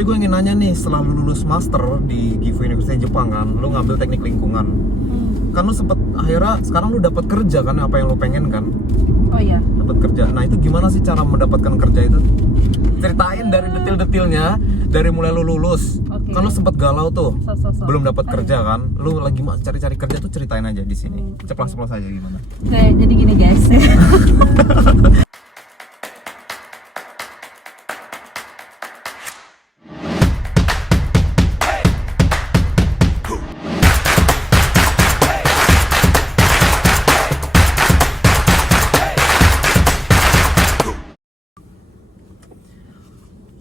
Tapi gue ingin nanya nih, setelah lu lulus master di Gifu University Jepang kan, lu ngambil teknik lingkungan. Kan lu sempet akhirnya sekarang lu dapat kerja kan, apa yang lu pengen kan? Oh iya. Dapat kerja. Nah, itu gimana sih cara mendapatkan kerja itu? Ceritain dari detail-detailnya, dari mulai lu lulus. Oke. Kan lu sempet galau tuh. So. Belum dapat kerja kan? Lu lagi cari-cari kerja tuh, ceritain aja di sini. Ceplas-ceplos aja gimana. Oke, jadi gini guys.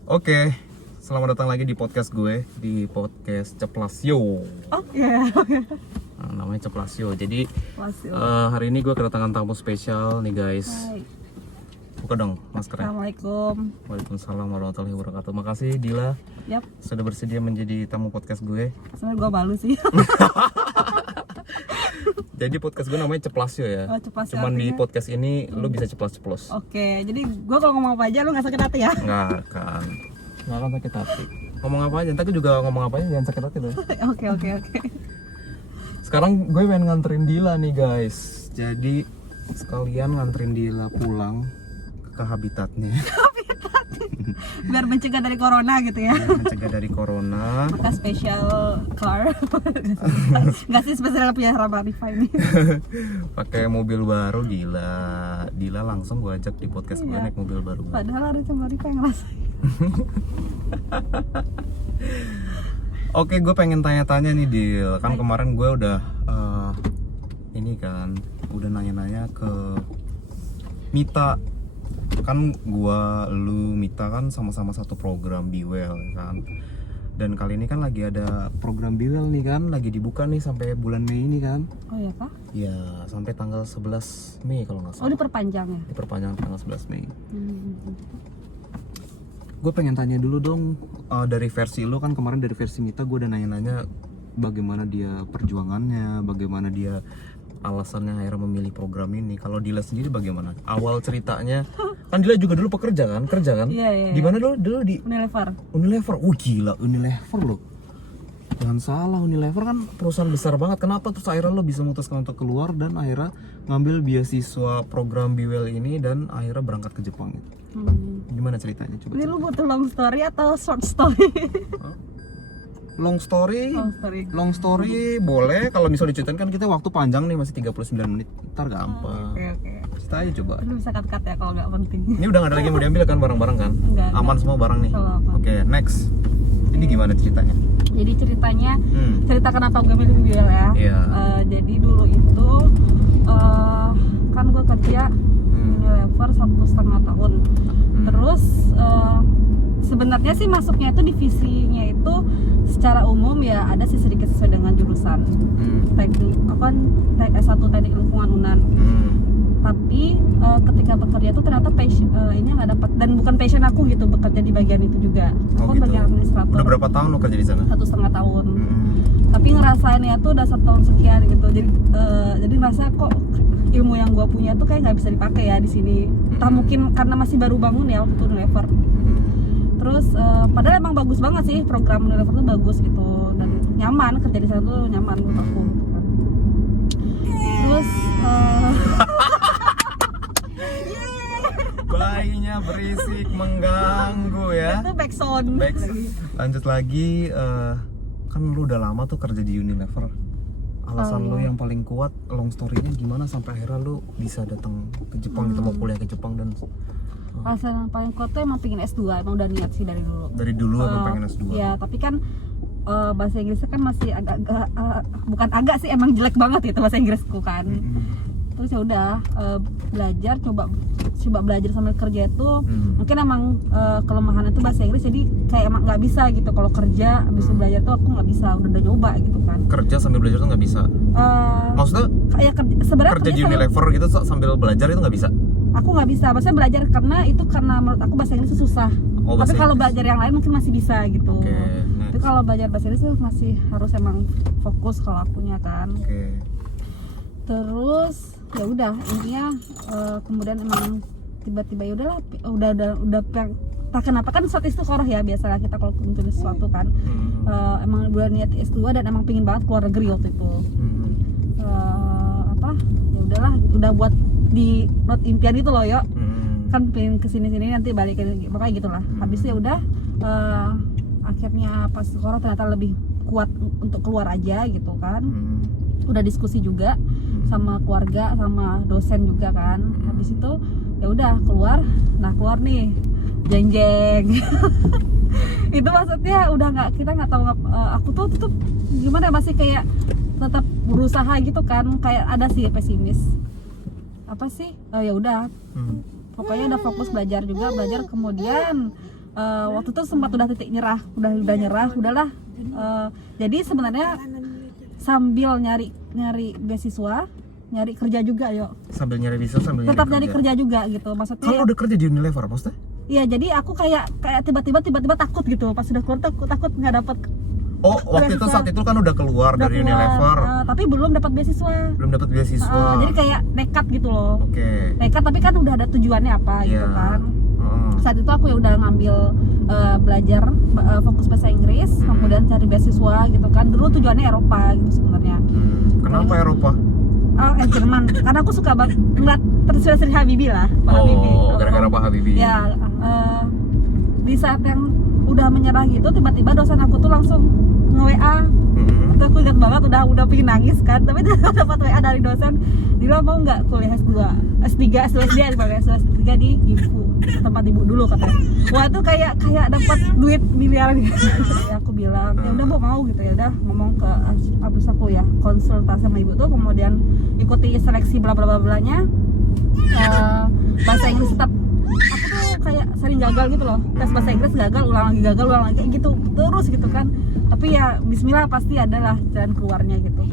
Oke, selamat datang lagi di podcast gue, di podcast Ceplasyo. Oh iya. Nah, namanya Ceplasyo. Jadi Masih. hari ini gue kedatangan tamu spesial nih guys. Hai. Buka dong maskernya. Assalamualaikum. Waalaikumsalam warahmatullahi wabarakatuh. Makasih Dila Yap. sudah bersedia menjadi tamu podcast gue. Sebenarnya gue malu sih. Jadi podcast gue namanya Ceplasyo ya. Oh, Ceplasyo Cuman di artinya? podcast ini lu bisa ceplas-ceplos. Oke, jadi gue kalau ngomong apa aja lu nggak sakit hati ya? Nggak akan sakit hati. Ngomong apa aja, ntar juga ngomong apa aja jangan sakit hati loh. Oke. Sekarang gue pengen nganterin Dila nih guys. Jadi sekalian nganterin Dila pulang ke habitatnya. Biar mencegah dari corona gitu ya. Mencegah dari corona. Maka special car. Nggak sih spesial punya Rama Rifa ini. Pakai mobil baru, gila. Dila langsung gue ajak di podcast gue Iya. naik mobil baru. Padahal ada Rama Rifa yang ngerasain. Oke, gue pengen tanya-tanya nih Dil. Kan kemarin gue udah ini kan udah nanya-nanya ke Mita. Kan gua, lu, Mita kan sama-sama satu program Biwel kan. Dan kali ini kan lagi ada program Biwel nih kan, lagi dibuka nih sampai bulan Mei ini kan. Oh iya Pak? Ya, sampai tanggal 11 Mei kalau nggak Oh salah. diperpanjang ya? Diperpanjang tanggal 11 Mei. Hmm. Gue pengen tanya dulu dong, dari versi lu kan kemarin, dari versi Mita gue udah nanya-nanya bagaimana dia perjuangannya, bagaimana dia alasannya akhirnya memilih program ini. Kalau Dila sendiri bagaimana? Awal ceritanya, kan Dila juga dulu kerja kan? Iya. Di mana dulu di Unilever. Unilever. Gila, Unilever loh. Jangan salah, Unilever kan perusahaan besar banget. Kenapa terus akhirnya lo bisa memutuskan untuk keluar dan akhirnya ngambil beasiswa program Biwel ini dan akhirnya berangkat ke Jepang gitu? Gimana ceritanya? Coba. Ini lu butuh long story atau short story? Long story. Long story boleh, kalau misalnya diceritain kan kita waktu panjang nih, masih 39 menit. Ntar gampang. Oke. Cerita aja coba. Lu bisa cut ya kalau nggak penting. Ini udah gak ada lagi yang mau diambil kan barang-barang kan? Enggak. Aman semua barang nih. Selalu aman. Oke, next. Ini gimana ceritanya? Jadi ceritanya, cerita kenapa gue milih Biwel ya. Iya. Jadi dulu itu kan gue kerja Unilever 1,5 tahun. Terus sebenarnya sih masuknya itu divisinya itu secara umum ya ada sih sedikit sesuai dengan jurusan teknik S1 teknik lingkungan UNAN. Tapi ketika bekerja itu ternyata ini nggak dapat, dan bukan passion aku gitu bekerja di bagian itu juga. Aku gitu. bagian administrator. Udah berapa tahun lo kerja di sana? 1,5 tahun. Tapi ngerasainnya tuh udah 1 tahun sekian gitu. Jadi ngerasa kok ilmu yang gue punya tuh kayak nggak bisa dipakai ya di sini. Entah mungkin karena masih baru bangun ya waktu Unilever. Terus padahal emang bagus banget sih program Unilever tuh bagus gitu, dan nyaman kerja di sana tuh nyaman menurut aku. Terus bayinya berisik mengganggu ya. itu backsound. Lanjut lagi, kan lu udah lama tuh kerja di Unilever. Alasan lu yang paling kuat, long story-nya gimana sampai akhirnya lu bisa datang ke Jepang gitu, mau kuliah ke Jepang dan Alasan yang paling kuat tuh emang pengen S2, emang udah niat sih dari dulu. dari dulu emang pengen S2. Ya, tapi kan bahasa Inggrisnya kan masih agak-agak bukan agak sih, emang jelek banget gitu bahasa Inggrisku kan. Terus ya udah belajar, coba belajar sambil kerja itu mungkin emang kelemahannya tuh bahasa Inggris, jadi kayak emang nggak bisa gitu kalau kerja habis belajar tuh aku nggak bisa, udah nyoba gitu kan. Kerja sambil belajar tuh nggak bisa. Maksudnya Kayak sebenarnya kerja di Unilever gitu sambil belajar itu nggak bisa? Aku nggak bisa, maksudnya belajar karena menurut aku bahasa Inggris itu susah. Tapi kalau belajar yang lain mungkin masih bisa gitu. Tapi kalau belajar bahasa Inggris tuh masih harus emang fokus kalau akunya kan. Terus ya udah intinya kemudian emang tiba-tiba ya udahlah, udah tak kenapa kan saat istiqoroh ya biasalah kita kalau menulis sesuatu kan. Emang buat niat S2 dan emang pingin banget keluar negeri waktu itu. Ya udahlah, udah buat di not impian itu loh yo. Kan pengen kesini-sini nanti balik lagi, pokoknya gitulah. Habis ya udah akhirnya pas istiqoroh ternyata lebih kuat untuk keluar aja gitu kan. Udah diskusi juga sama keluarga sama dosen juga kan. Habis itu ya udah keluar. Nah keluar nih jeng-jeng. Itu maksudnya udah kita nggak tahu aku tuh gimana, masih kayak tetap berusaha gitu kan, kayak ada sih pesimis apa sih ya udah pokoknya udah fokus belajar kemudian waktu itu sempat udah titik nyerah, udah nyerah udahlah. Jadi sebenarnya sambil nyari beasiswa, nyari kerja juga yo. Sambil nyari beasiswa sambil tetap nyari kerja juga gitu maksudnya. Kalau udah kerja di Unilever maksudnya? Iya, jadi aku kayak tiba-tiba takut gitu. Pas sudah keluar takut nggak dapet. Oh, waktu itu saat itu kan udah keluar dari Unilever. Tapi belum dapat beasiswa. Jadi kayak nekat gitu loh. Oke. Nekat tapi kan udah ada tujuannya apa gitu kan. Saat itu aku ya udah ngambil belajar fokus bahasa Inggris, kemudian cari beasiswa gitu kan. Dulu tujuannya Eropa gitu sebenarnya. Kenapa Eropa? Jerman. Karena aku suka banget ngeliat terus-terusan Habibie lah, Pak Habibie. Gara-gara Pak Habibie. Ya, di saat yang udah menyerah gitu, tiba-tiba dosen aku tuh langsung nge-WA. Itu aku ingat banget, udah pengen nangis kan, tapi dapat WA dari dosen, dia mau nggak kuliah S2, S3 di ibu tempat ibu dulu katanya. Wah itu kayak dapat duit miliaran gitu. Ya, aku bilang ya udah mau gitu, ya udah ngomong ke abis aku ya konsultasi sama ibu tuh, kemudian ikuti seleksi bla bla bla blanya. Bahasa Inggris tetap aku tuh kayak sering gagal gitu loh, tes bahasa Inggris gagal ulang lagi kayak gitu terus gitu kan. Tapi ya bismillah pasti adalah jalan keluarnya gitu.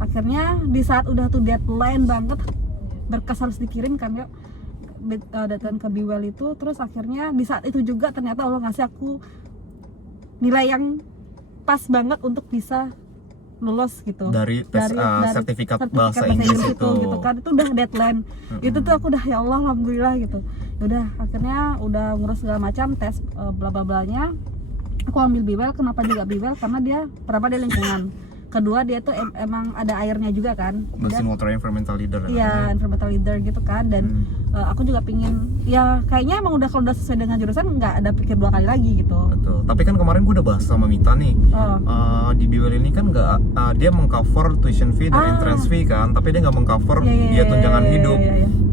Akhirnya di saat udah tuh deadline banget, berkas harus dikirim kan yuk, datang ke Biwel itu. Terus akhirnya di saat itu juga ternyata Allah ngasih aku nilai yang pas banget untuk bisa lulus gitu dari tes sertifikat bahasa Inggris itu gitu kan. Itu udah deadline. Itu tuh aku udah ya Allah alhamdulillah gitu. Udah akhirnya udah ngurus segala macam tes bla bla blanya. Aku ambil Biwel. Kenapa juga Biwel? Karena dia pertama dia lingkungan, kedua dia tuh emang ada airnya juga kan, mesin water environmental leader. Iya, environmental leader gitu kan. Dan aku juga pingin ya kayaknya emang kalau udah sesuai dengan jurusan nggak ada pikir dua kali lagi gitu. Betul. Tapi kan kemarin gue udah bahas sama Mita nih, di Biwel ini kan nggak dia mengcover tuition fee dan entrance fee kan, tapi dia nggak mengcover biaya tunjangan hidup.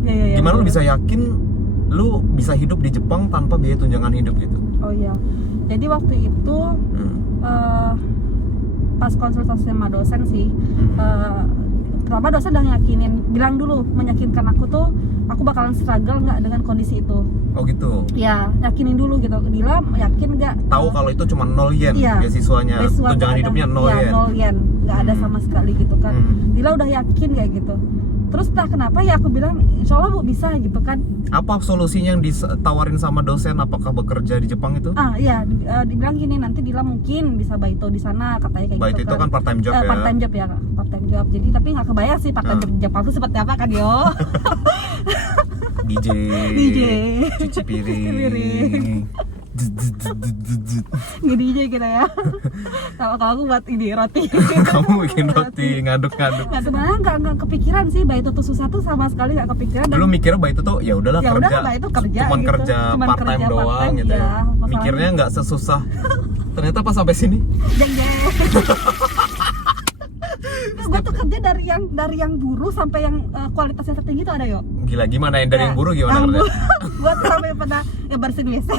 Gimana lu bisa yakin lu bisa hidup di Jepang tanpa biaya tunjangan hidup gitu? Oh iya, jadi waktu itu pas konsultasi sama dosen sih, pertama dosen udah meyakinkan aku tuh aku bakalan struggle nggak dengan kondisi itu. Oh gitu? Ya, yakinin dulu gitu. Dila yakin nggak? Tahu kalau itu cuma 0 yen beasiswanya, tunjangan hidupnya 0 yen. 0 yen, nggak ada sama sekali gitu kan. Dila udah yakin kayak gitu. Terus entah kenapa ya aku bilang insya Allah Bu bisa gitu kan. Apa solusinya yang ditawarin sama dosen? Apakah bekerja di Jepang itu? Iya, dibilang gini, nanti Dila mungkin bisa baito di sana katanya kayak baito gitu kan. Baito itu kan part time job ya? Part time job. Jadi tapi nggak kebayar sih part time job di Jepang itu seperti apa kan yo. DJ cuci piring. Gini aja kita ya. Kalau aku buat ini roti. Kamu bikin roti ngaduk-ngaduk. Nggak, sebenarnya nggak kepikiran sih baito tuh susah tuh, sama sekali nggak kepikiran. Dulu mikirnya baito tuh ya udahlah kerja. Itu kerja cuman gitu. kerja part time doang gitu ya. Mikirnya nggak sesusah. Ternyata pas sampai sini. Gue tuh kerja dari yang buruh sampai yang kualitasnya tertinggi tuh ada yo. Gila, gimana yang dari yang buruh gimana kerja? Gue tuh sampai pernah ya bersihin WC.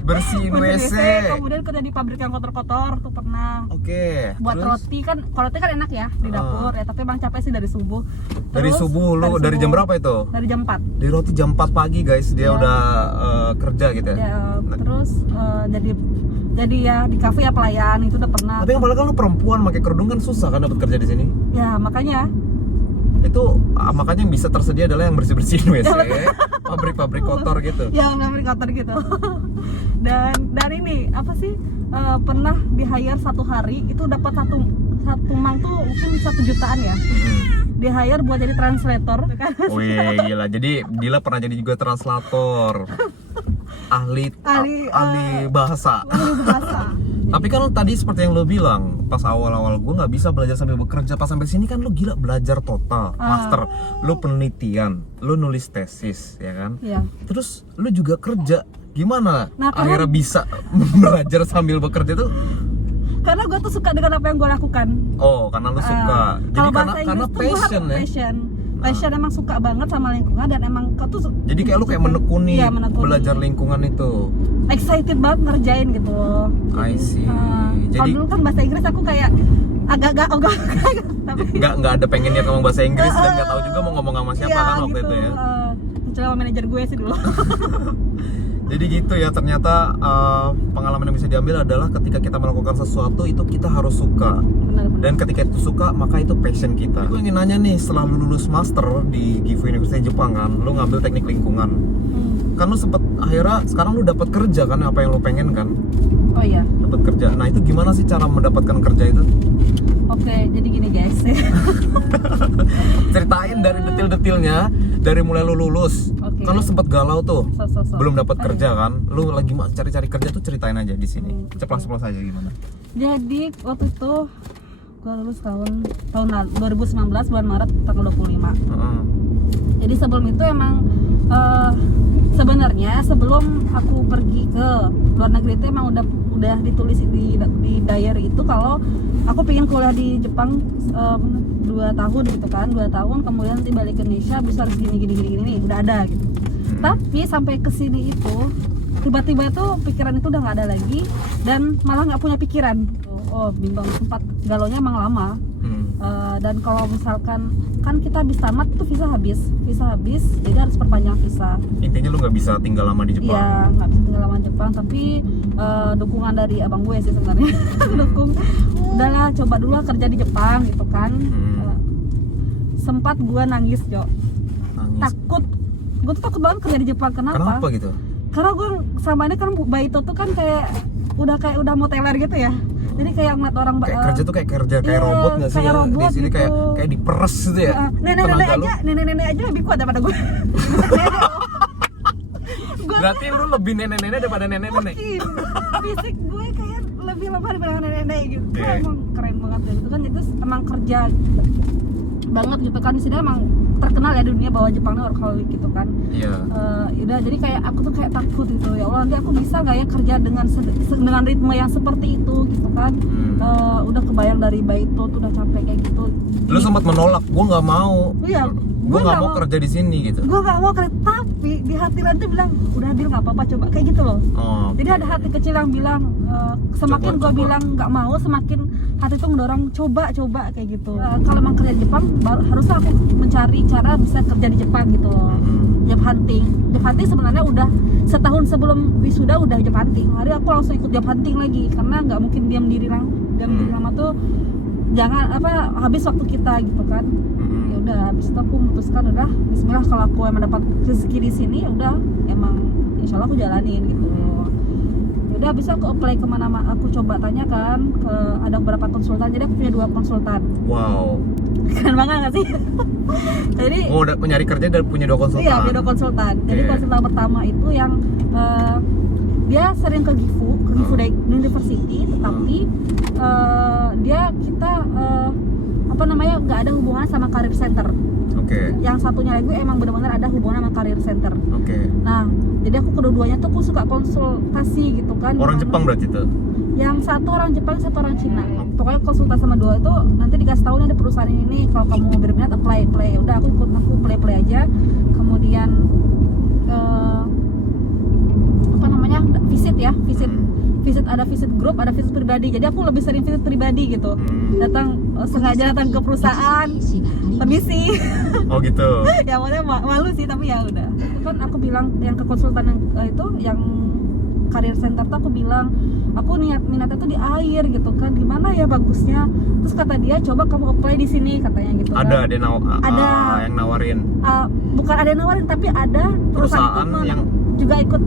Bersihin WC. Kemudian kerja di pabrik yang kotor-kotor tuh pernah. Oke. Buat terus? Roti kan, kalau roti kan enak ya di dapur ya, tapi emang capek sih dari subuh. Dari subuh dari jam berapa itu? Dari jam 4. Di roti jam 4 pagi guys, dia udah kerja gitu ya. Terus jadi ya di kafe ya pelayan itu udah pernah. Tapi apalagi kan lu perempuan pakai kerudung kan susah kan dapat kerja di sini. Ya makanya. Itu makanya yang bisa tersedia adalah yang bersih-bersihin WC, pabrik-pabrik kotor gitu. Ya pabrik kotor gitu. Dan ini apa sih? Pernah di hire 1 hari itu dapat satu mang tuh mungkin 1 jutaan ya. Di hire buat jadi translator kan. Wih gila, jadi Dila pernah jadi juga translator. ahli bahasa. bahasa. Tapi kan lo tadi seperti yang lo bilang, pas awal-awal gue nggak bisa belajar sambil bekerja. Pas sampai sini kan lo gila belajar total, master. Lo penelitian, lo nulis tesis, ya kan? Iya. Terus lo juga kerja. Gimana Nah, akhirnya bisa belajar sambil bekerja tuh? Karena gue tuh suka dengan apa yang gue lakukan. Oh, karena lo suka. Jadi Kalau karena bahasa Inggris tuh gua passion ya. Passion emang suka banget sama lingkungan dan emang kau tuh Jadi kayak lo kayak menekuni, Iya, menekuni. belajar lingkungan itu. excited banget ngerjain gitu loh. I see. Kalau Jadi dulu kan bahasa Inggris aku kayak agak ogah tapi nggak ada pengen niat ngomong bahasa Inggris dan nggak tahu juga mau ngomong sama siapa iya, kan waktu gitu. itu ya. Kecuali sama manajer gue sih dulu. Jadi gitu ya, ternyata pengalaman yang bisa diambil adalah ketika kita melakukan sesuatu itu kita harus suka. Benar-benar. Dan ketika itu suka, maka itu passion kita. Gue ingin nanya nih, setelah lu lulus master di Gifu University Jepang kan, lu ngambil teknik lingkungan. Kan lu sempet akhirnya sekarang lu dapat kerja kan, apa yang lu pengen kan? Oh iya. Dapat kerja. Nah, itu gimana sih cara mendapatkan kerja itu? Oke, jadi gini guys. Ceritain dari detail-detailnya, dari mulai lu lulus. Oke. Kan lu sempet galau tuh. So. Belum dapat kerja kan? Lu lagi cari-cari kerja tuh, ceritain aja di sini. Ceplas-ceplos aja gimana? Jadi waktu itu gue lulus tahun 2019 bulan Maret tanggal 25. Jadi sebelum itu emang sebenarnya sebelum aku pergi ke luar negeri itu emang udah ditulis di diary itu kalau aku pengen kuliah di Jepang 2 tahun gitu kan, 2 tahun kemudian nanti balik ke Indonesia bisa harus gini udah ada gitu. Tapi sampai ke sini itu tiba-tiba itu pikiran itu udah nggak ada lagi dan malah nggak punya pikiran. Oh bimbang, sempat galaunya emang lama. Dan kalau misalkan kan kita habis tamat tuh visa habis jadi harus perpanjang visa. Intinya lu nggak bisa tinggal lama di Jepang. Iya, nggak bisa tinggal lama di Jepang, tapi dukungan dari abang gue sih sebenarnya. Dukung udahlah coba dulu kerja di Jepang gitu kan. Sempat gue nangis Jo, takut, gue tuh takut banget kerja di Jepang. Kenapa gitu? Karena gue sama ini kan Baito tuh kan kayak udah mau teler gitu ya. Jadi kayak ngeliat orang kayak kerja tuh kayak iya, robot nggak sih kayak ya? robot Di sini gitu. kayak diperes gitu ya. Nenek aja lebih kuat daripada gue. Berarti lu lebih nenek-nenek daripada nenek-nenek. Mungkin fisik gue kayak lebih lemah daripada nenek-nenek gitu. Okay. Emang keren banget ya gitu kan. Itu emang kerja banget gitu kan. Di sini emang terkenal ya di dunia bahwa Jepang ini workaholic gitu kan. Iya. Udah jadi kayak aku tuh kayak takut gitu ya Allah, nanti aku bisa nggak ya kerja dengan ritme yang seperti itu gitu kan. Udah kebayang dari Baito tuh udah capek kayak gitu. Lu sempat menolak, gua nggak mau. Iya, Gua nggak mau kerja di sini gitu. Gue nggak mau kerja, tapi di hati nanti bilang udah Bil nggak apa-apa coba kayak gitu loh. Oh, Jadi ada hati kecil yang bilang semakin gue bilang nggak mau, semakin hati itu mendorong coba kayak gitu. Kalau emang kerja di Jepang, harusnya aku mencari cara bisa kerja di Jepang gitu loh. Job hunting sebenarnya udah setahun sebelum wisuda udah job hunting. Hari aku langsung ikut job hunting lagi karena nggak mungkin diam diri lama tuh jangan habis waktu kita gitu kan. Ya udah habis itu aku memutuskan udah Bismillah, kalau aku emang dapat rezeki di sini ya udah emang insya Allah aku jalanin gitu. Ya udah habis itu aku apply kemana-mana, aku coba tanya kan ke ada beberapa konsultan, jadi aku punya 2 konsultan. wow. Keren banget nggak sih? Jadi Udah nyari kerja dan punya 2 konsultan. iya, punya 2 konsultan. Jadi konsultan pertama itu yang dia sering ke Gifu University, tetapi kita nggak ada hubungan sama career center. Oke. Yang satunya lagi emang benar-benar ada hubungan sama career center. Oke. Nah, jadi aku kedua-duanya tuh aku suka konsultasi gitu kan. Orang Jepang berarti tuh. Yang satu orang Jepang, satu orang Cina. Pokoknya konsultasi sama 2 itu nanti dikasih tahu nih ada perusahaan ini, kalau kamu berminat apply. Udah aku play aja. Kemudian visit ada visit grup, ada visit pribadi. Jadi aku lebih sering visit pribadi gitu. Sengaja datang ke perusahaan. Permisi. Oh gitu. Ya maksudnya malu sih, tapi ya udah. Kan aku bilang yang ke konsultan yang career center tuh aku bilang aku minatnya tuh di air gitu kan, gimana ya bagusnya. Terus kata dia coba kamu apply di sini katanya gitu. Ada kan. Ada yang nawarin. Bukan ada yang nawarin, tapi ada perusahaan yang juga ikut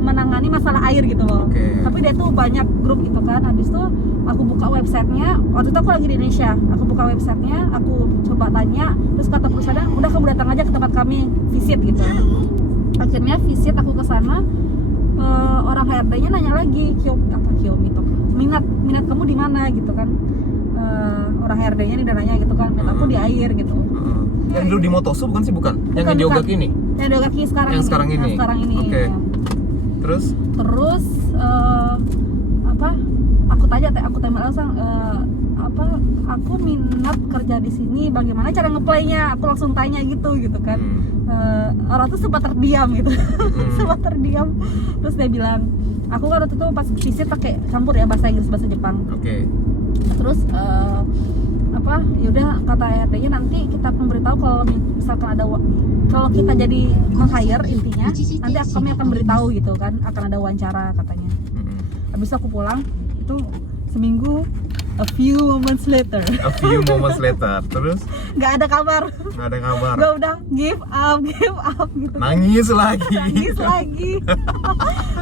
menangani masalah air gitu loh. Okay. Tapi dia tuh banyak grup gitu kan. Habis itu aku buka websitenya. Waktu itu aku lagi di Indonesia. Aku buka websitenya, aku coba tanya. Terus kata perusahaan, udah kamu datang aja ke tempat kami visit gitu. Akhirnya visit aku ke sana. orang HRD-nya nanya lagi, Kiom itu minat kamu di mana gitu kan. Orang HRD-nya nih udah nanya gitu kan, minat aku di air gitu. Yang dulu di Motosu bukan sih? Bukan. Yang di Ogaki ini. Yang di Ogaki sekarang Yang sekarang ini. Yang sekarang ini. Oke. Ya. Terus apa? Aku tanya langsung aku minat kerja di sini, bagaimana cara ngeplaynya? Aku langsung tanya gitu kan. Orang tuh sempat terdiam gitu. Sempat terdiam. Terus dia bilang, aku kan waktu itu pas visit pakai campur ya bahasa Inggris bahasa Jepang. Oke. Terus yaudah kata HRD-nya nanti kita memberitahu kalau misalkan ada kalau kita jadi hire intinya nanti kami akan beritahu gitu kan, akan ada wawancara katanya. Habis itu aku pulang itu seminggu, a few moments later Terus nggak ada kabar. Gue udah give up gitu. Nangis lagi.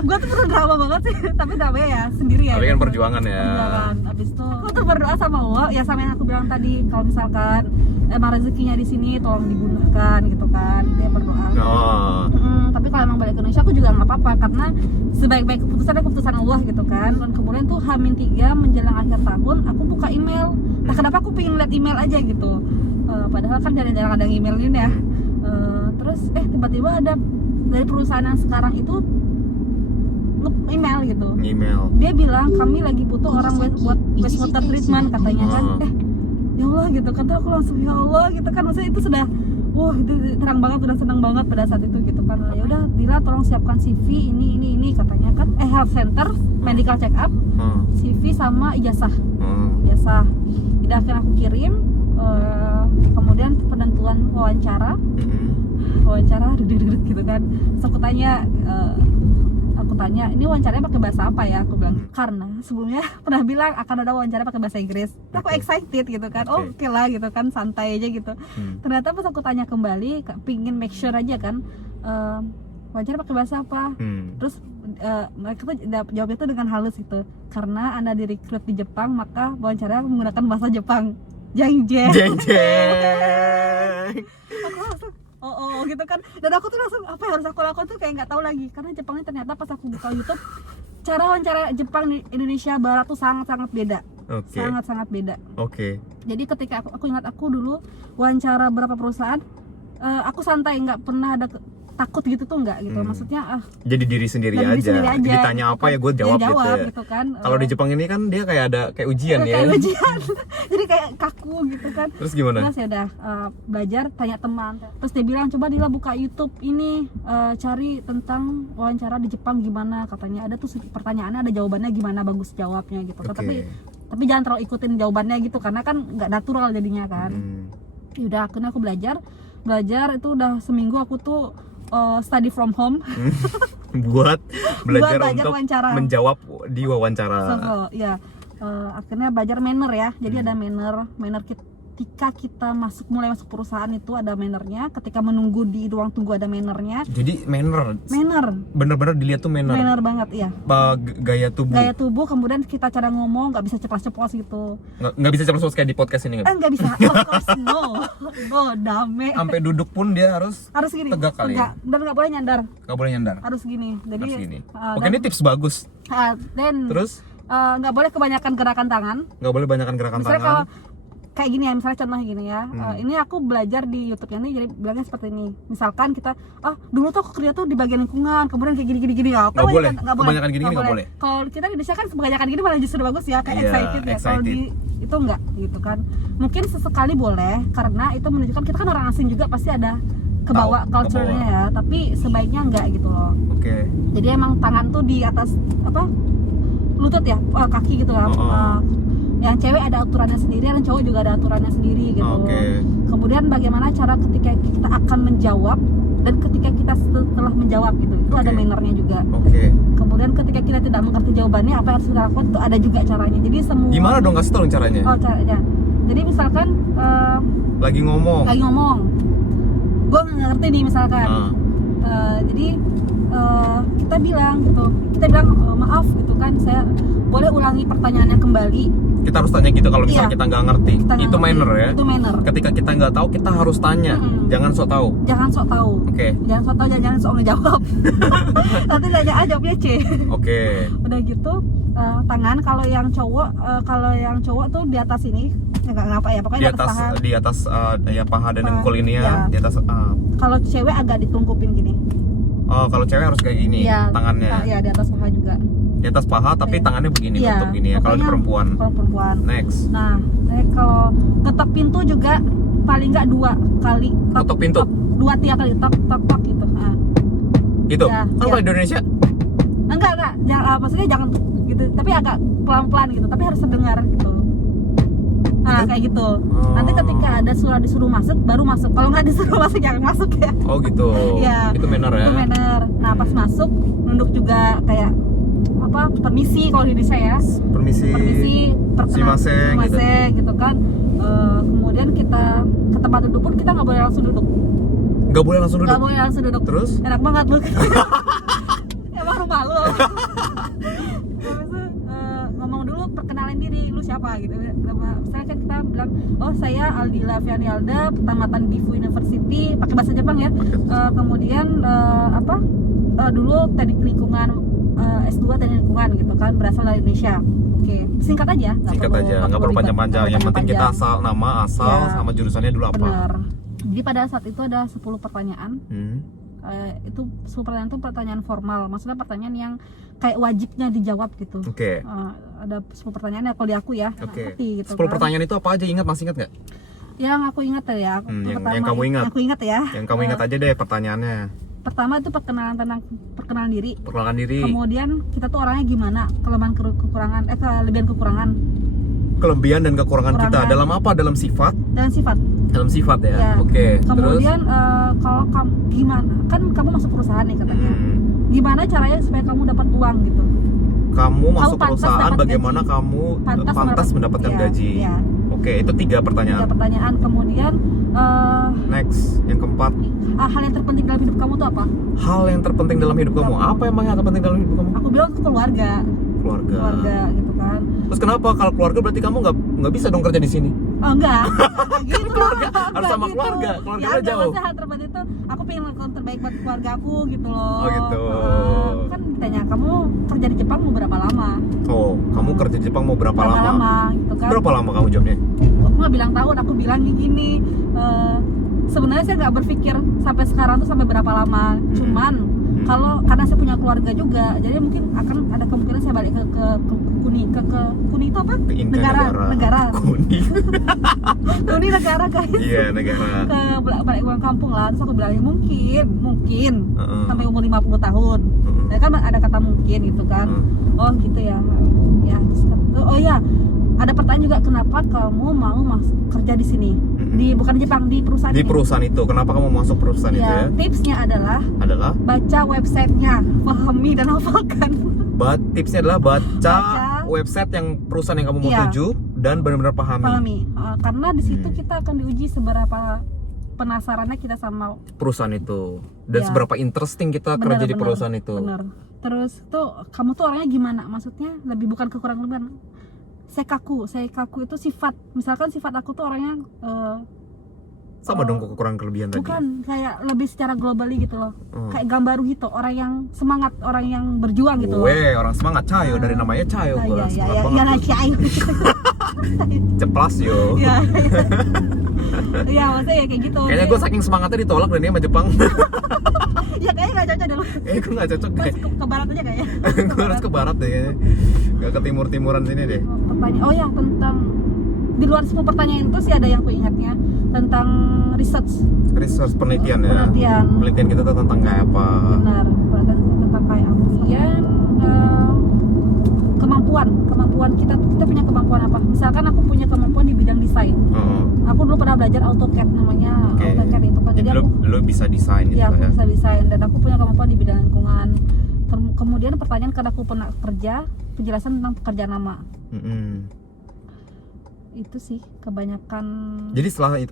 Gue tuh pernah drama banget sih, tapi dramanya ya sendiri ya. Tapi kan perjuangan ya. Abis itu aku tuh berdoa sama Allah ya, sama yang aku bilang tadi, kalau misalkan emang rezekinya di sini tolong digunahkan gitu kan, dia berdoa. Tapi kalau emang balik ke Indonesia aku juga nggak apa-apa, karena sebaik-baik keputusan Allah gitu kan. Dan kemudian tuh H-3 menjelang akhir tahun aku buka email. Nah kenapa aku pengen lihat email aja gitu, padahal kan jarang-jarang ada email ini ya. Terus tiba-tiba ada dari perusahaan yang sekarang itu email gitu. Dia bilang kami lagi butuh orang buat wastewater treatment katanya kan. Ya Allah gitu, kata aku langsung ya Allah gitu kan, maksudnya itu sudah itu terang banget, udah senang banget pada saat itu gitu kan. Ya udah Dila tolong siapkan CV ini katanya kan, health center, medical check up, CV sama ijazah. Tidak akan aku kirim. Kemudian penentuan wawancara gitu kan. Terus aku tanya ini wawancaranya pakai bahasa apa ya, aku bilang karena sebelumnya pernah bilang akan ada wawancara pakai bahasa Inggris. Aku excited gitu kan. Oke lah gitu kan, santai aja gitu. Ternyata pas aku tanya kembali, pingin make sure aja kan, wawancara pakai bahasa apa. Terus mereka tuh jawabnya tuh dengan halus gitu, karena Anda direkrut di Jepang maka wawancara menggunakan bahasa Jepang. Jeng. Aku langsung gitu kan, dan aku tuh langsung apa yang harus aku lakukan tuh kayak nggak tahu lagi, karena Jepangnya ternyata pas aku buka YouTube, cara wawancara Jepang di Indonesia Barat tuh sangat beda. Sangat beda. Jadi ketika aku ingat aku dulu wawancara berapa perusahaan, aku santai, nggak pernah ada takut gitu tuh, nggak gitu. Maksudnya jadi diri sendiri aja. Ditanya gitu apa kan. ya gue jawab gitu kan. Kalau di Jepang ini kan dia kayak ada kayak ujian ya. Kayak ujian. Jadi kayak kaku gitu kan. Terus gimana? Terus ya udah belajar, tanya teman. Terus dia bilang coba Dila buka YouTube ini, cari tentang wawancara di Jepang gimana, katanya ada tuh pertanyaannya, ada jawabannya gimana, bagus jawabnya gitu. Tapi jangan terlalu ikutin jawabannya gitu, karena kan nggak natural jadinya kan. Yaudah akhirnya aku belajar itu udah seminggu aku tuh study from home. buat belajar untuk wawancara. Menjawab di wawancara. Akhirnya belajar manner ya. Jadi ada manner ketika kita mulai masuk perusahaan itu ada mannernya, ketika menunggu di ruang tunggu ada mannernya. Jadi manner bener-bener dilihat tuh manner banget ya. Gaya tubuh, kemudian kita cara ngomong nggak bisa ceplos gitu. Nggak bisa ceplos kayak di podcast ini nggak bisa. Of course no dame. Sampai duduk pun dia harus gini, tegak kali ya? Dan nggak boleh nyandar, harus gini. Jadi harus gini. Oke, ini tips bagus. Terus nggak boleh kebanyakan gerakan tangan. Misalnya kalau kayak gini ya, misalnya contohnya gini ya, ini aku belajar di YouTube-nya nih, jadi bilangnya seperti ini. Misalkan kita, dulu tuh aku kerja tuh di bagian lingkungan, kemudian kayak gini ya. Nggak boleh. Kebanyakan gini nggak boleh. Kalau kita di Indonesia kan kebanyakan gini malah justru bagus ya, kayak excited ya. Kalau di itu enggak gitu kan. Mungkin sesekali boleh, karena itu menunjukkan kita kan orang asing juga, pasti ada kebawa culture-nya ya. Tapi sebaiknya enggak gitu loh. Jadi emang tangan tuh di atas lutut ya, kaki gitu lah. Yang cewek ada aturannya sendiri, yang cowok juga ada aturannya sendiri gitu. Kemudian bagaimana cara ketika kita akan menjawab dan ketika kita setelah menjawab gitu, itu ada mannernya juga. Kemudian ketika kita tidak mengerti jawabannya, apa yang harus kita lakukan, itu ada juga caranya. Jadi semua. Gimana dong, kasih tau caranya? Caranya. Jadi misalkan lagi ngomong. Gue nggak ngerti nih misalkan. Jadi kita bilang gitu, maaf gitu kan, saya boleh ulangi pertanyaannya kembali. Kita harus tanya gitu kalau misalnya Iya. kita nggak ngerti. Kita nggak Itu ngerti. manner ya. Itu manner. Ketika kita nggak tahu, kita harus tanya. Jangan sok tahu. Jangan sok tahu. Oke. Jangan sok tahu, jangan sok ngejawab. Nanti tanya aja jawabnya C. Oke. Udah gitu tangan, kalau yang cowok tuh di atas ini, nggak ngapa ya, pokoknya Di atas ya paha dan dengkul ini ya. Ya. Di atas. Kalau cewek agak ditungkupin gini. Oh, kalau cewek harus kayak gini tangannya. Ya di atas paha juga. Di atas paha tapi Iya. tangannya begini Iya, bentuk gini ya. Kalau di pokoknya perempuan. Kalau perempuan. Next. Nah, kalau ketok pintu juga paling nggak 2 kali. Ketok pintu? 2-3 kali tok tok tok gitu. Nah. Gitu. Ya, Kan ya. kalau di Indonesia Enggak, maksudnya jangan gitu, tapi agak pelan-pelan gitu, tapi harus terdengar gitu. Nah, kayak gitu. Nanti ketika ada surat disuruh masuk, baru masuk. Kalau nggak disuruh masuk, jangan masuk ya. Oh gitu. Iya. Itu manner ya. Itu manner. Nah, pas masuk, nunduk juga kayak apa? Permisi kalau di Indonesia ya. Permisi. Perkenalan, Sumimasen, gitu kan. Kemudian kita ke tempat duduk pun kita nggak boleh langsung duduk. Nggak boleh langsung duduk. Nggak boleh langsung duduk. Terus? Enak banget lu. Emang rumah lu. Habis itu ngomong dulu, perkenalan diri, lu siapa gitu. Misalnya kan kita bilang, oh saya Aldila Fiani Alda, tamatan Bifu University, pakai bahasa Jepang ya. Kemudian dulu teknik lingkungan, S2 teknik lingkungan gitu kan, berasal dari Indonesia. Oke, singkat aja. Singkat aja, nggak perlu panjang-panjang. Yang penting kita nama, asal, Ya. sama jurusannya dulu apa. Bener. Jadi pada saat itu ada 10 pertanyaan. Itu 10 pertanyaan itu pertanyaan formal, maksudnya pertanyaan yang kayak wajibnya dijawab gitu. Oke. Ada 10 pertanyaan ya kalau di aku ya. Oke. Ngerti gitu 10 kan. pertanyaan itu apa aja? Masih ingat nggak? Yang aku ingat ya. Yang kamu ingat. Yang aku ingat ya. Yang kamu ingat aja deh pertanyaannya. Pertama itu perkenalan diri. Perkenalkan diri. Kemudian kita tuh orangnya gimana, kelebihan kekurangan, kelebihan kekurangan. Kelebihan dan kekurangan kita Kekurangan. dalam apa? Dalam sifat. Dan sifat. Dalam sifat ya. Ya. Oke. Terus. Kemudian kalau kamu gimana? Kan kamu masuk perusahaan nih katanya. Gimana caranya supaya kamu dapat uang gitu? Kamu masuk pantas perusahaan, dapat bagaimana gaji. kamu pantas mendapatkan Iya, gaji? iya. Oke, itu 3 pertanyaan. 3 pertanyaan. Kemudian Next, yang keempat. hal yang terpenting dalam hidup kamu tuh apa? Hal yang terpenting dalam hidup kamu. Apa emang yang terpenting dalam hidup kamu? Aku bilang itu keluarga Keluarga. gitu kan. Terus kenapa kalau keluarga berarti kamu nggak bisa dong kerja di sini? Oh enggak, gitu. Keluarga, harus Enggak sama gitu. keluarga. Keluarga Ya, jauh. enggak, maksudnya hal terpenting itu aku pengen lakukan terbaik buat keluarga aku gitu loh. Oh, gitu. Kan ditanya kamu kerja di Jepang mau berapa lama? Oh, kamu kerja di Jepang mau berapa lama? Gitu kan. Berapa lama kamu jawabnya? Aku nggak bilang tahun, aku bilang gini. Sebenarnya saya nggak berpikir sampai sekarang tuh sampai berapa lama. Cuman karena saya punya keluarga juga, jadi mungkin akan ada kemungkinan saya balik ke Kuni itu apa? Ke Negara. Kuni negara guys. Iya, negara. Balik ulang kampung lah. Terus aku bilang mungkin Heeh. sampai umur 50 tahun. Ya kan ada kata mungkin gitu kan. Oh gitu ya. Ya. Oh ya. Ada pertanyaan juga, kenapa kamu mau kerja di sini? Bukan di Jepang, di perusahaan Di ini. perusahaan itu. Kenapa kamu masuk perusahaan itu ya? Tipsnya adalah baca websitenya, pahami dan hafalkan. Tipsnya adalah baca website yang perusahaan yang kamu mau Iya. tuju dan benar-benar pahami. Karena di situ kita akan diuji seberapa penasarannya kita sama perusahaan itu dan Ya. seberapa interesting kita kerja di perusahaan itu. Bener. Terus tuh kamu tuh orangnya gimana? Maksudnya lebih bukan kekurangan kelebihan. Seikaku itu sifat. Misalkan sifat aku tuh orangnya Sama dong kekurangan kelebihan tadi. bukan, kayak lebih secara globally gitu loh. Kayak Gambaru Hito, orang yang semangat, orang yang berjuang gitu loh. Orang semangat Cayo dari namanya Cayo. Iya, Semangat iya, banget. iya, Cayo. Ceplas yo. Iya, iya, maksudnya ya kayak gitu. Kayaknya gue saking semangatnya ditolak dan dia sama Jepang. Ya kayaknya nggak cocok dulu. Gue gak cocok deh. Ke barat aja kayaknya. Gue harus ke barat deh kayaknya. Gak ke timur-timuran sini deh. Pertanyaan, oh yang tentang di luar semua pertanyaan itu sih ada yang ku ingatnya tentang research Penelitian ya. Penelitian kita tuh tentang kayak apa. Benar, tentang kayak apa. Kemudian kemampuan kita punya kemampuan apa? Misalkan aku punya kemampuan di bidang desain. Aku dulu pernah belajar AutoCAD namanya. Oke. AutoCAD itu kan. Jadi lu bisa desain gitu ya, aku ya. bisa desain dan aku punya kemampuan di bidang lingkungan. Kemudian pertanyaan, karena aku pernah kerja, penjelasan tentang pekerjaan lama. Itu sih kebanyakan. Jadi setelah itu,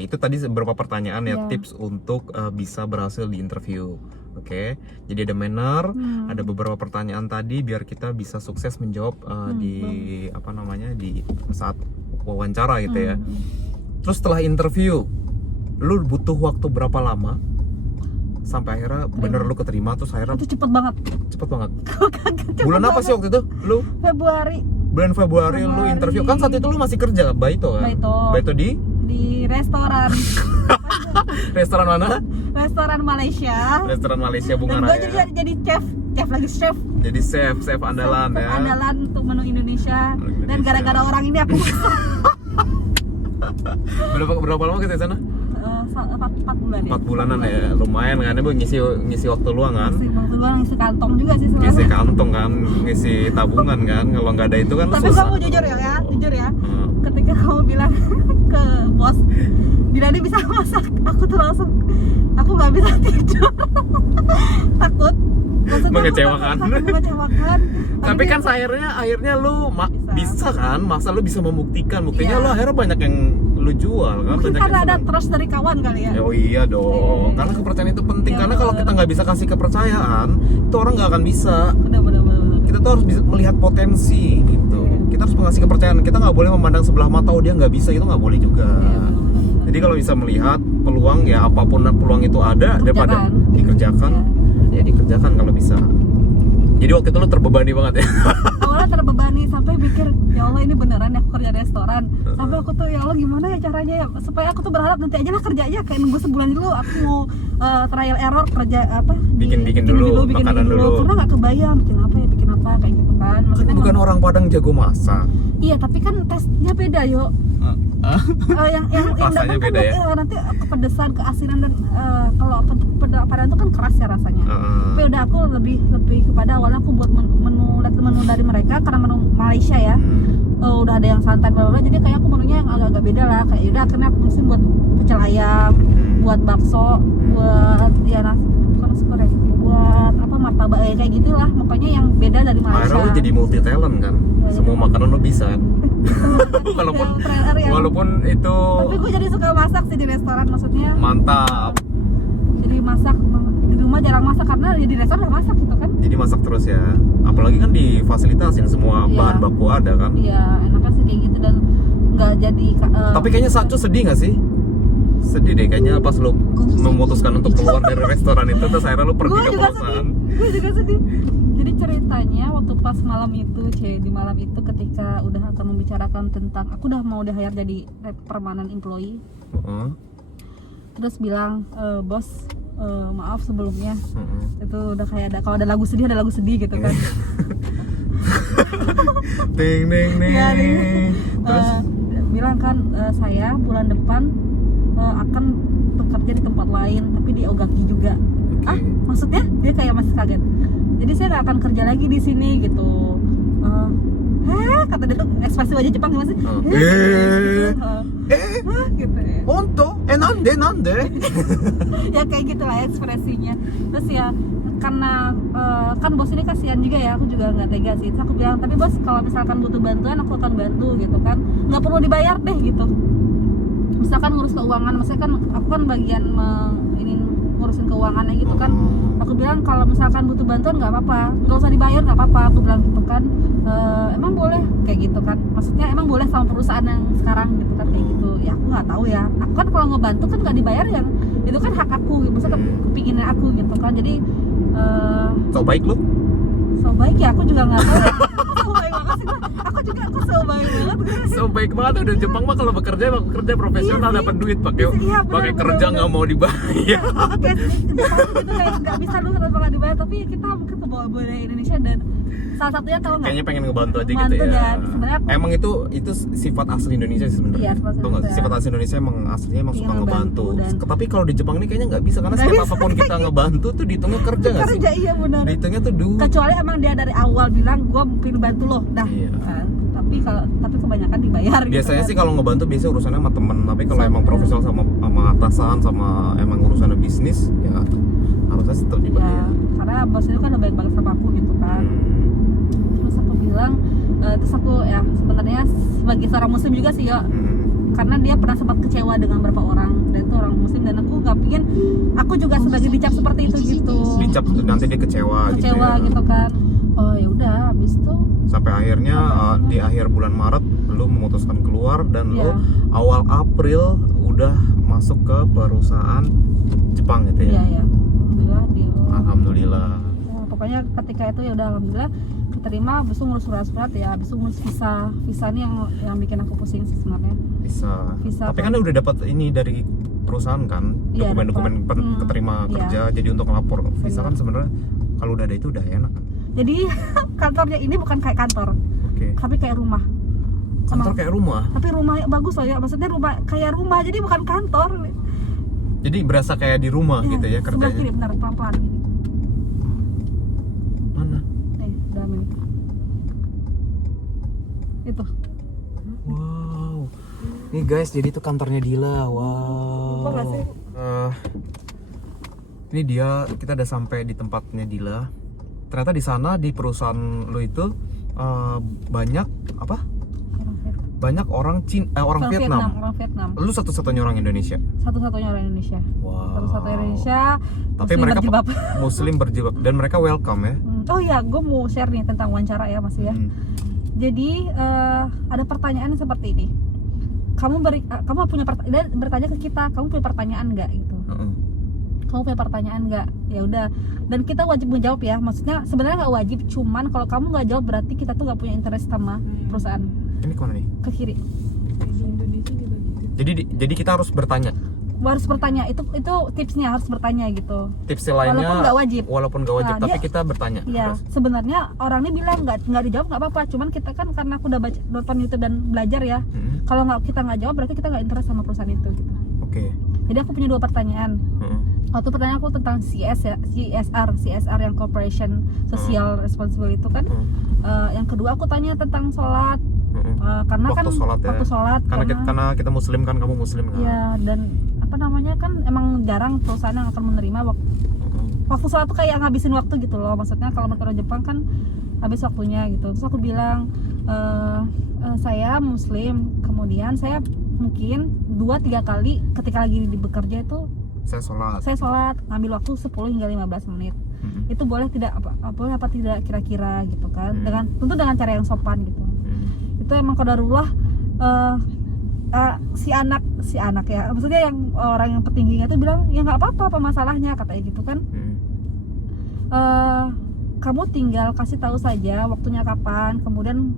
itu tadi beberapa pertanyaan ya, Ya. tips untuk bisa berhasil di interview. Oke, jadi ada manner, ada beberapa pertanyaan tadi biar kita bisa sukses menjawab di apa namanya di saat wawancara gitu ya. Terus setelah interview, lu butuh waktu berapa lama sampai akhirnya bener lu keterima? Terus akhirnya Itu cepet banget. cepet banget. Cepet Bulan apa banget. sih waktu itu? Lu Februari bulan Februari lu interview kan saat itu lu masih kerja Baito kan? Baito. Di di restoran. restoran mana? Restoran Malaysia. Restoran Malaysia Bunga Dan gue Raya. jadi chef lagi chef. Jadi chef andalan Chef ya. andalan untuk menu Indonesia. Menu Dan Indonesia. gara-gara orang ini aku Berapa lama kita di sana? 4 bulan ya. 4 bulanan ya. Lumayan kan Bu ngisi waktu luang kan? Ngisi kantong juga sih sebenarnya. Ngisi kantong kan, ngisi tabungan kan. Kalau nggak ada itu kan Tapi susah. kamu jujur ya, jujur ya. Heeh. Ketika kamu bilang ke bos, bila dia bisa masak, aku tuh langsung, aku nggak bisa tidur. Takut. Maksudnya aku Mengecewakan. takut mengecewakan. Tapi dia- kan akhirnya lu bisa kan? Masa lu bisa membuktikan? Buktinya Iya. lu akhirnya banyak yang lu jual kan? mungkin Banyak karena yang ada senang. trust dari kawan kali ya. Oh iya dong, Iya. karena kepercayaan itu penting. Iya, Karena kalau kita nggak bisa kasih kepercayaan, itu orang nggak akan bisa. Bener. Kita tuh harus bisa melihat potensi gitu. Iya. Kita harus mengasih kepercayaan. Kita nggak boleh memandang sebelah mata, oh dia nggak bisa, itu nggak boleh juga. Iya, bener. Jadi kalau bisa melihat peluang, ya apapun peluang itu ada, daripada dikerjakan, ya dikerjakan kalau bisa. Jadi waktu itu lu terbebani banget ya. Awalnya terbebani sampai mikir, ya Allah ini beneran ya aku kerja restoran. Sampai aku tuh ya Allah gimana ya caranya ya supaya aku tuh berharap nanti aja lah kerja aja kayak nunggu sebulan dulu aku mau trial error kerja apa Bikin dulu, makanan dulu. karena nggak kebayang bikin apa kayak gitu kan. Kan Maksudnya bukan orang Padang jago masak. iya tapi kan tesnya beda yo. Yang Rasanya datang beda kan ya? nanti kepedesan, keasinan dan kalau Padang itu kan keras ya rasanya. Tapi udah aku lebih kepada awalnya aku buat lihat menu dari mereka karena menu Malaysia ya. Udah ada yang santai bla bla, jadi kayak aku menunya yang agak-agak beda lah. Kayak udah akhirnya aku mesti buat pecel ayam, buat bakso, buat ya bukan nasi goreng, buat apa martabak kayak gitulah. Pokoknya yang beda dari Malaysia. Akhirnya lu jadi multi talent kan. Ya, Semua jadi- makanan lu bisa kan. walaupun Yang trailer yang- walaupun itu Tapi gue jadi suka masak sih di restoran, maksudnya mantap. jadi masak di rumah jarang masak karena ya di restoran udah masak gitu kan. Jadi masak terus ya. Apalagi kan difasilitasin semua Iya. bahan baku ada kan. Iya enaknya sih kayak gitu dan nggak jadi Tapi kayaknya Sacu sedih gak sih? Sedih deh kayaknya pas lu memutuskan untuk keluar dari restoran itu terus akhirnya lu pergi gue ke juga perusahaan. sedih, gue juga sedih. Jadi ceritanya waktu pas malam itu, di malam itu ketika udah akan membicarakan tentang aku udah mau hire jadi permanent employee, Heeh. terus bilang bos maaf sebelumnya, Heeh. itu udah kayak ada kalau ada lagu sedih gitu kan. Ting ning ning. Iya, ning. Terus Bilang kan saya bulan depan akan bekerja di tempat lain tapi di Ogaki juga. Oke. Ah maksudnya dia kayak masih kaget. Jadi saya nggak akan kerja lagi di sini gitu. Kata dia tuh ekspresi wajah Jepang gimana sih? Gitu ya. Honto? Nande? Ya kayak gitulah ekspresinya. Terus ya karena kan bos ini kasihan juga ya, aku juga nggak tega sih. Terus aku bilang tapi bos kalau misalkan butuh bantuan aku akan bantu gitu kan, nggak perlu dibayar deh gitu. Misalkan ngurus keuangan, maksudnya kan aku kan bagian ini ngurusin keuangannya gitu kan. Aku bilang kalau misalkan butuh bantuan nggak apa-apa, nggak usah dibayar nggak apa-apa. Aku bilang gitu kan, emang boleh kayak gitu kan. Maksudnya emang boleh sama perusahaan yang sekarang gitu kan kayak gitu. Ya aku nggak tahu ya. Aku kan kalau ngebantu kan nggak dibayar ya. Itu kan hak aku, maksudnya kepinginnya aku gitu kan. Jadi So baik lu? so baik ya aku juga nggak tahu ya. So baik banget sih gue. Aku juga so baik banget gue. So baik banget udah Jepang mah kalau bekerja profesional Iya sih. dapat duit pakai Iya, benar, pakai benar, kerja benar. nggak mau dibayar. Kayak gitu kayak nggak bisa lu tanpa nggak dibayar, tapi kita mungkin ke bawah budaya Indonesia dan salah satunya tahu nggak? Kayaknya pengen ngebantu aja gitu Bantu ya. dan sebenarnya aku- Emang itu sifat asli Indonesia sih sebenarnya. Iya, sifat Tuh nggak? Indonesia. Sifat asli Indonesia emang aslinya emang Iya, suka ngebantu. ngebantu dan- Tapi kalau di Jepang ini kayaknya nggak bisa karena Nggak setiap bisa. apapun kita ngebantu tuh dihitungnya kerja nggak sih? kerja iya benar. Dihitungnya tuh duit. Kecuali emang dia dari awal bilang gue pengen bantu loh, dah. Iya. Nah, tapi kebanyakan dibayar. Biasanya gitu sih kalau ngebantu biasanya urusannya sama temen. Tapi kalau emang profesional sama atasan sama emang urusannya bisnis ya harusnya tetap kan. Ya, dibayar. karena bos itu kan udah baik banget sama aku gitu kan. Terus aku bilang, terus aku ya sebenarnya sebagai seorang muslim juga sih ya. karena dia pernah sempat kecewa dengan beberapa orang dan itu orang muslim, dan aku nggak pingin aku juga sebagai dicap seperti itu gitu. Dicap nanti dia kecewa gitu ya. Gitu kan. Oh ya udah, habis itu sampai akhirnya di akhir bulan Maret lu memutuskan keluar dan lu awal April udah masuk ke perusahaan Jepang gitu ya. Iya. Alhamdulillah. Ya, pokoknya ketika itu ya udah alhamdulillah keterima, habis itu ngurus surat-surat ya, habis itu ngurus visa ini yang bikin aku pusing sih sebenarnya. Visa. Tapi kan udah dapat ini dari perusahaan kan, dokumen-dokumen keterima kerja, jadi untuk ngelapor visa kan sebenarnya kalau udah ada itu udah enak kan. Jadi kantornya ini bukan kayak kantor, tapi kayak rumah. Kantor kayak rumah. Tapi rumah bagus loh ya, maksudnya rumah kayak rumah, jadi bukan kantor. Jadi berasa kayak di rumah gitu ya kerjanya. Sebelah kiri benar, pelan-pelan gini. Mana? Dalam ini. Itu. Wow. Nih guys, jadi itu kantornya Dila. Wow. Lupa gak sih? Ini dia, kita udah sampai di tempatnya Dila. Ternyata di sana di perusahaan lo itu banyak apa? Banyak orang Vietnam. Orang Vietnam. Lu satu-satunya orang Indonesia. Satu-satunya orang Indonesia. Wow. Satu-satunya Indonesia. Tapi mereka berjilbab. Muslim berjilbab dan mereka welcome ya. Oh iya, gue mau share nih tentang wawancara ya Mas ya. Jadi ada pertanyaan seperti ini. Kamu punya bertanya ke kita, kamu punya pertanyaan nggak gitu? Kamu punya pertanyaan nggak? Ya udah. Dan kita wajib menjawab ya. Maksudnya sebenarnya nggak wajib, cuman kalau kamu nggak jawab berarti kita tuh nggak punya interest sama perusahaan. Ini kemana nih? Ke kiri. Di Indonesia juga gitu. Jadi kita harus bertanya. Harus bertanya, itu tipsnya, harus bertanya gitu. Tips lainnya walaupun nggak wajib, tapi kita bertanya. Iya, sebenarnya orang ini bilang nggak dijawab nggak apa-apa, cuman kita kan karena aku udah nonton YouTube dan belajar ya, kalau kita nggak jawab berarti kita nggak interest sama perusahaan itu gitu. Oke. Jadi aku punya 2 pertanyaan. Waktu pertanyaan aku tentang CSR yang Corporation Social Responsible itu kan. Yang kedua aku tanya tentang sholat. Karena waktu kan sholat, karena kita muslim kan, kamu muslim kan? Iya, dan apa namanya kan emang jarang perusahaan yang akan menerima waktu sholat tuh kayak ngabisin waktu gitu loh. Maksudnya kalau menurut orang Jepang kan habis waktunya gitu. Terus aku bilang saya muslim, kemudian saya mungkin 2-3 kali ketika lagi bekerja itu saya sholat ngambil waktu 10 hingga 15 menit. Itu boleh boleh apa tidak kira-kira gitu kan, tentu dengan cara yang sopan gitu. Itu emang qadarullah. Si anak ya, maksudnya yang orang yang petingginya itu bilang ya nggak apa-apa masalahnya, katanya gitu kan. Kamu tinggal kasih tahu saja waktunya kapan, kemudian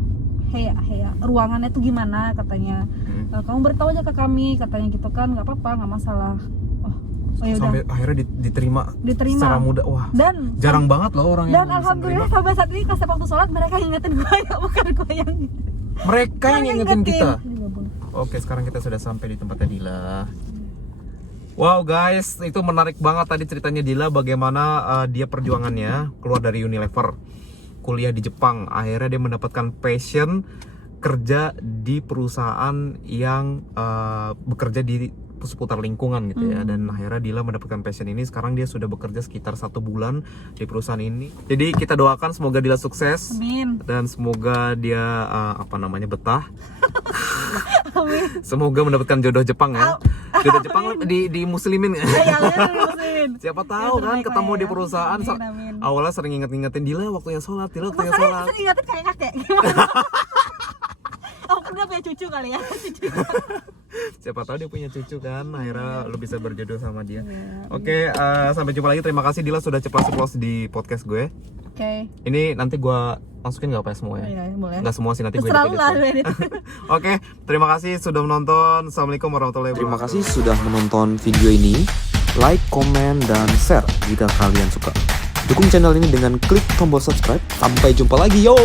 ruangannya itu gimana katanya. Kamu beritahu aja ke kami katanya gitu kan, nggak apa-apa, nggak masalah. Sampai akhirnya diterima secara mudah. Wah, dan jarang banget loh orang yang dan alhamdulillah sampai saat ini pas waktu sholat mereka ingetin gue ya, bukan gue yang mereka yang ingetin kita. Oke, sekarang kita sudah sampai di tempatnya Dila. Wow guys, itu menarik banget tadi ceritanya Dila, bagaimana dia perjuangannya keluar dari Unilever, kuliah di Jepang, akhirnya dia mendapatkan passion kerja di perusahaan yang bekerja di seputar lingkungan gitu ya. Dan akhirnya Dila mendapatkan passion ini. Sekarang dia sudah bekerja sekitar 1 bulan di perusahaan ini. Jadi kita doakan semoga Dila sukses. Amin. Dan semoga dia betah. Semoga mendapatkan jodoh Jepang ya. Jodoh Jepang di muslimin ya. Siapa tahu kan ketemu di perusahaan. Amin. Awalnya sering ingetin Dila waktunya sholat, Dila waktunya sholat. Sering ingetin kayak kakek. Oh, udah punya cucu kali ya. Siapa tahu dia punya cucu kan, akhirnya lu bisa berjodoh sama dia. Oke, sampai jumpa lagi. Terima kasih Dila sudah ceplos-ceplos di podcast gue. Oke. Ini nanti gue masukin nggak apa semua ya? Iya, boleh. Nggak semua sih, nanti gue edit. Oke, terima kasih sudah menonton. Assalamualaikum warahmatullahi wabarakatuh. Terima kasih sudah menonton video ini. Like, komen, dan share jika kalian suka. Dukung channel ini dengan klik tombol subscribe. Sampai jumpa lagi, yo!